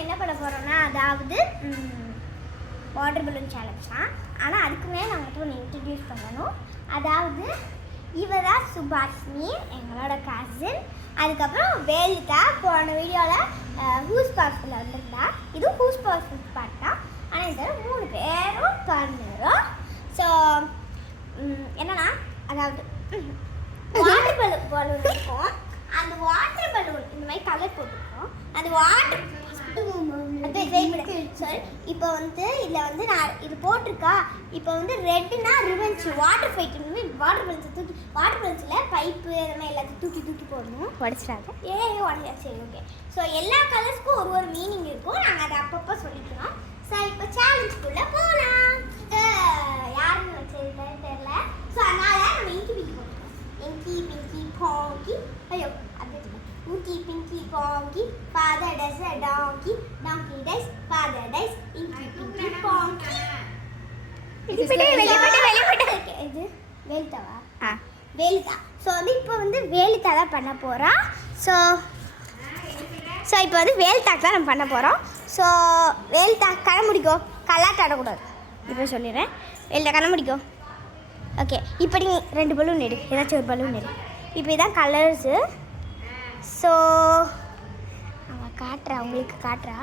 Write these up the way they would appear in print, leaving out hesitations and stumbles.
நம்ம என்ன பண்ண போகிறோம்னா அதாவது வாட்டர் பலூன் சேலஞ்ச் தான். ஆனால் அதுக்கு மேலே நாங்கள் ஒன்று இன்ட்ரடியூஸ் பண்ணணும். அதாவது இவ தான் சுபாஷினி, எங்களோட கசின். அதுக்கப்புறம் வேலிதா போன வீடியோவில் ஹூஸ் பாஸ்பில் வந்திருந்தா. இது ஹூஸ் பாஸ்பிள் பார்ட் தான். ஆனால் இந்த 3 பேரும் பண்ணுறோம். ஸோ என்னன்னா அதாவது வாட்டர் பலூன் இருக்கும். அந்த வாட்டர் பலூன் இந்த மாதிரி கலர் போட்டிருக்கோம். அந்த வாட்டர் சாரி இப்போ வந்து இதில் வந்து நான் இது போட்டிருக்கா. இப்போ வந்து ரெட்டுனா ரிவெஞ்ச், வாட்டர் ஃபைட். வாட்டர் பலூன்ஸை தூக்கி வாட்டர் பலூன்ஸில் பைப்பு இந்த மாதிரி எல்லாத்தையும் தூக்கி போடணும். உடச்சிடாது. உடனே சரி ஓகே. ஸோ எல்லா கலர்ஸ்க்கும் ஒரு மீனிங் இருக்கும். நாங்கள் அதை அப்பப்போ சொல்லிக்கிறோம். ஸோ இப்போ சேலஞ்சுக்குள்ளே போகலாம். யாருன்னு வச்சது தெரியல. ஸோ அதனால் நம்ம இங்கி பிங்கி போட்டுருக்கோம். இங்கி பிங்கி பாங்கி. ஐயோ Inky Pinky Ponky, Father does a donkey, donkey does, Father does, Inky Pinky Ponky. இது வேலிதாவா? வேலிதா. ஸோ வந்து இப்போ வந்து வேலிதா தான் பண்ண போகிறோம். ஸோ இப்போ வந்து வேலிதாக்கு தான் நம்ம பண்ண போகிறோம். ஸோ வேலிதா கண்ணை முடிக்கும். கல்லாட்ட ஆடக்கூடாது. இப்போ சொல்லிடுறேன். வேலிதா கண்ணை முடிக்கும். ஓகே, இப்போ நீ 2 பலூன் எடு. ஏதாச்சும் ஒரு பலூன் எடு. இப்போ இதான் கலர்ஸு. ஸோ அவன் காட்டுறா, உங்களுக்கு காட்டுறா.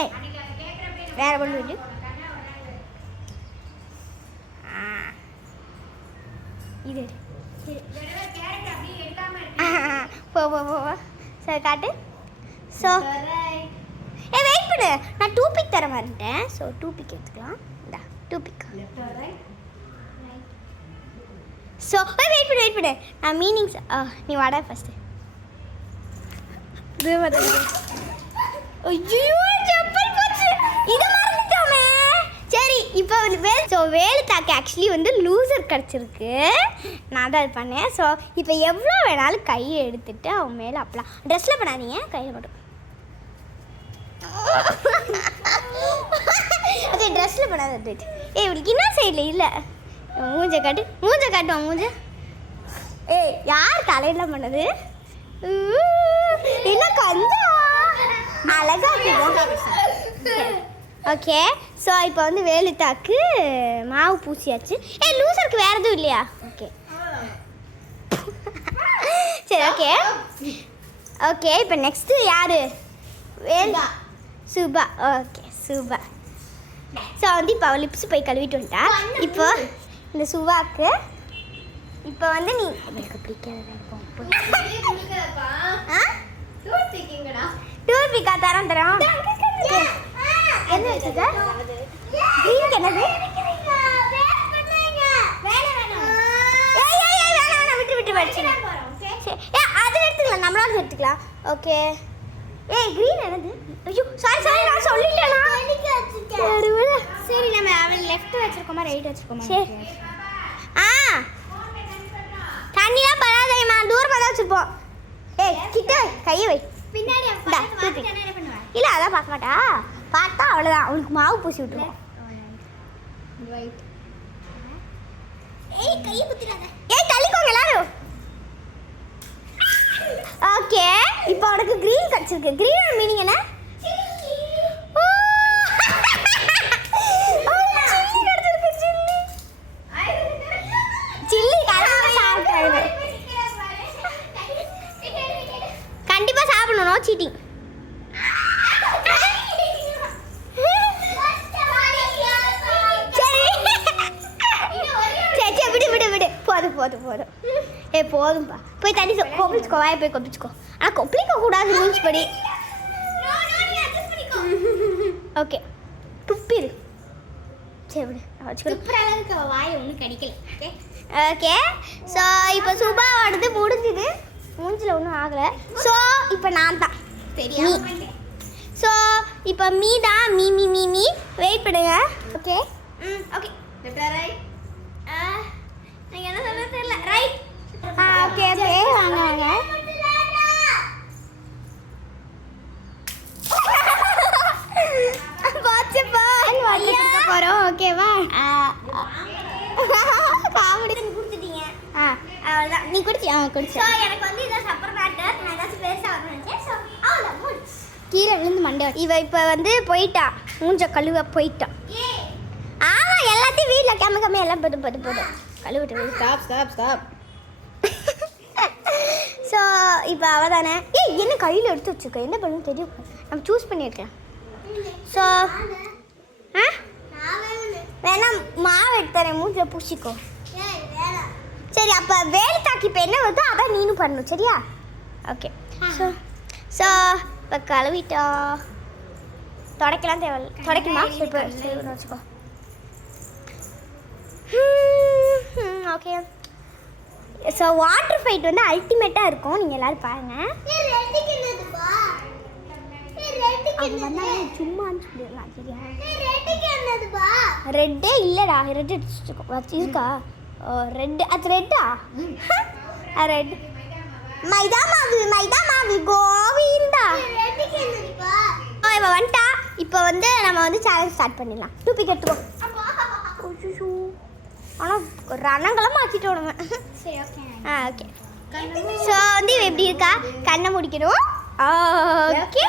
ஏய் வேற பலூன் இது போ சார் காட்டு. ஸோ வெயிட் பண்ணு, நான் டூபிக் தர வந்துட்டேன். ஸோ டூபிக் எடுத்துக்கலாம். இந்தா டூபிக். ஸோ வெயிட் பண்ணு நான் மீனிங்ஸ் நீ வாடா ஃபஸ்ட்டு. ஐயோ செப்பல் போச்சு, இது மறந்துட்டோமே. சரி இப்போ வேலிதாக்கு ஆக்சுவலி வந்து லூசர் கிடச்சிருக்கு. நான் தான் அது பண்ணேன். ஸோ இப்போ எவ்வளோ வேணாலும் கையை எடுத்துட்டு அவன் மேலே அப்பலாம் ட்ரெஸ்ஸில் பண்ணாதீங்க, கையில் மட்டும். ஓகே ட்ரெஸ்ஸில் பண்ணாத. இவளுக்கு என்ன சைடில் இல்லை. மூஞ்ச காட்டுவோம் மூஞ்ச. ஏய் யார் தலையில் பண்ணது? இன்னும் கொஞ்சம் அழகா. ஓகே ஸோ இப்போ வந்து வேலிதாக்கு மாவு பூசியாச்சு. லூசருக்கு வேறு எதுவும் இல்லையா? ஓகே சரி ஓகே ஓகே. இப்போ நெக்ஸ்ட்டு யார்? சுபா. ஓகே சுபா. ஸோ வந்து இப்போ அவள் லிப்ஸ் போய் கழுவிட்டு வந்துட்டா. இப்போ இந்த சுவாக்கு இப்போ வந்து நீ எனக்கு பிடிக்காத டூர்பிக்கா தரோம் என்ன வச்சுக்க க்ரீனுக்கு என்னது? விட்டு அது எடுத்துக்கலாம், நம்மளால எடுத்துக்கலாம். ஓகே க்ரீன் என்னது? ஐயோ சாரி நான் சொல்லிட்டேனா? சரி நம்ம அவன் லெஃப்ட் வச்சிருக்கோமா ரைட் வச்சிருக்கோமா? சரி தண்ணிலாம் பராதையம்மா, தூரமாக தான் வச்சுருப்போம். கிட்ட கையை வை பின்னாடி. இல்லை அதான் பார்க்க மாட்டா, பார்த்தா அவ்வளோதான். அவனுக்கு மாவு பூசி விட்டுருவோம். கையை குத்திடாத. தள்ளிக்கோங்க எல்லாரும். ஓகே இப்போ உனக்கு க்ரீன் கிடச்சிருக்கு. க்ரீனோட மீனிங் என்ன? கண்டிப்பா சாப்பிடணும். No cheating. விடு போதும். போதும்பா, போய் தண்ணி கொப்பளிச்சுக்கோ, வாயை போய் கொப்பளிச்சுக்கோ. ஆனால் கொப்பளிக்க கூடாது ரூல்ஸ் படி. ஓகே துப்பிடு. சரி விடு, வச்சுக்கோ. வாயை ஒன்றும் கிடைக்கல. ஓகே ஸோ இப்போ சுபாவோடது முடிஞ்சுது. மூஞ்சில் ஒன்றும் ஆகலை. ஸோ இப்போ நான் தான் தெரியும். ஸோ இப்போ மீ தான். மீ வெயிட் பண்ணுங்க. Okay okay right. எனக்கு என்ன சொல்ல தெரியல. ரைட் ஓகே வாங்க. போகிறோம் ஓகேவா? காமெடி கொடுத்துட்டீங்க. அவ்வளோதான். நீ குடிச்சி? குடிச்சு. ஸோ எனக்கு வந்து இதான் சப்பர் மேட்டர். நான் ஏதாச்சும் பேச ஆரம்பிச்சேன். ஸோ அவ்வளோ கீழே விழுந்து மண்டை. இவ இப்போ வந்து போயிட்டா, மூஞ்ச கழுவ போயிட்டா. ஆமாம், எல்லாத்தையும் வீட்டில் கம்மி எல்லாம் போது கழுவிட்டு. ஸ்டாப். ஸோ இப்போ அவள் தானே. என்ன கையில் எடுத்து வச்சுக்கோ, என்ன பண்ணணும் தெரியும், நம்ம சூஸ் பண்ணியிருக்கலாம். ஸோ வேணா மாவு எடுத்துறேன், மூஞ்சில் பூசிக்கோ. சரி, அப்போ வேலை தாக்கி இப்போ என்ன வருதோ அதான் நீனும் பண்ணணும், சரியா? ஓகே. ஸோ இப்போ கழுவிட்டா, துடைக்கலாம் தேவையில்ல. துடைக்குமா? இப்போ சரி வச்சுக்கோ. ஓகே. ஸோ வாட்டர் ஃபைட் வந்து அல்டிமேட்டாக இருக்கும், நீங்கள் எல்லோரும் பாருங்கள். சும்மா சொல்லிடலாம், சரியா? ரெட்டே இல்லைடா, ரெட் இருக்கா? ரெட், அது ரெட்டா? ரெட் மைதா மாவு கோவிந்தா. இப்போ வந்துட்டா. இப்போ வந்து நம்ம வந்து சேலஞ்ச் ஸ்டார்ட் பண்ணிடலாம். டூபிக் எடுத்துக்கோ. ஆனால் ரணங்களாக மாற்றிட்டு விடுவேன். சரி, ஓகே. ஓகே. ஸோ வந்து எப்படி இருக்கா? கண்ணை முடிக்கணும். ஓகே.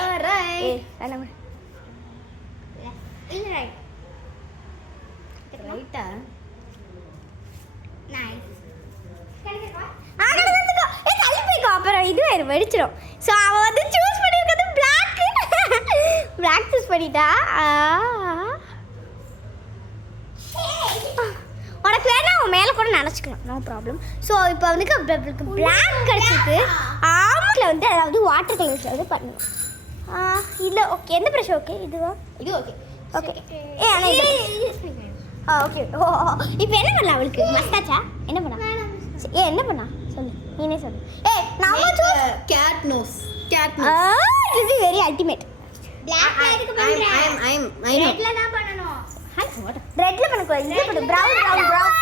கண்ணை ரைட்டா? அப்புறம் இது வேறு வெடிச்சிடும். ஸோ அவன் வந்து சூஸ் பண்ணியிருக்கிறது பிளாக் சூஸ் பண்ணிட்டா. உனக்கு வேணா அவன் மேலே கூட நினச்சிக்கலாம், நோ ப்ராப்ளம். ஸோ இப்போ வந்து பிளாக் கிடச்சிருக்கு. ஆமில் வந்து அதாவது வாட்டர் கலர்ஸில் வந்து பண்ணணும். இல்லை, ஓகே. எந்த ப்ரஷ் ஓகே? இதுவா? இது ஓகே. ஓகே. ஓகே. இப்போ என்ன பண்ணலாம் அவளுக்கு? மஸ்தாச்சா என்ன பண்ணா? என்ன பண்ணா சொல்லு, நீனே சொல்லு. நம்ம கேட் நோஸ். இது வெரி அல்டிமேட். ஐ ரெட்ல பண்ணக்கூடாது, இது பண்ணு. பிரவுன்.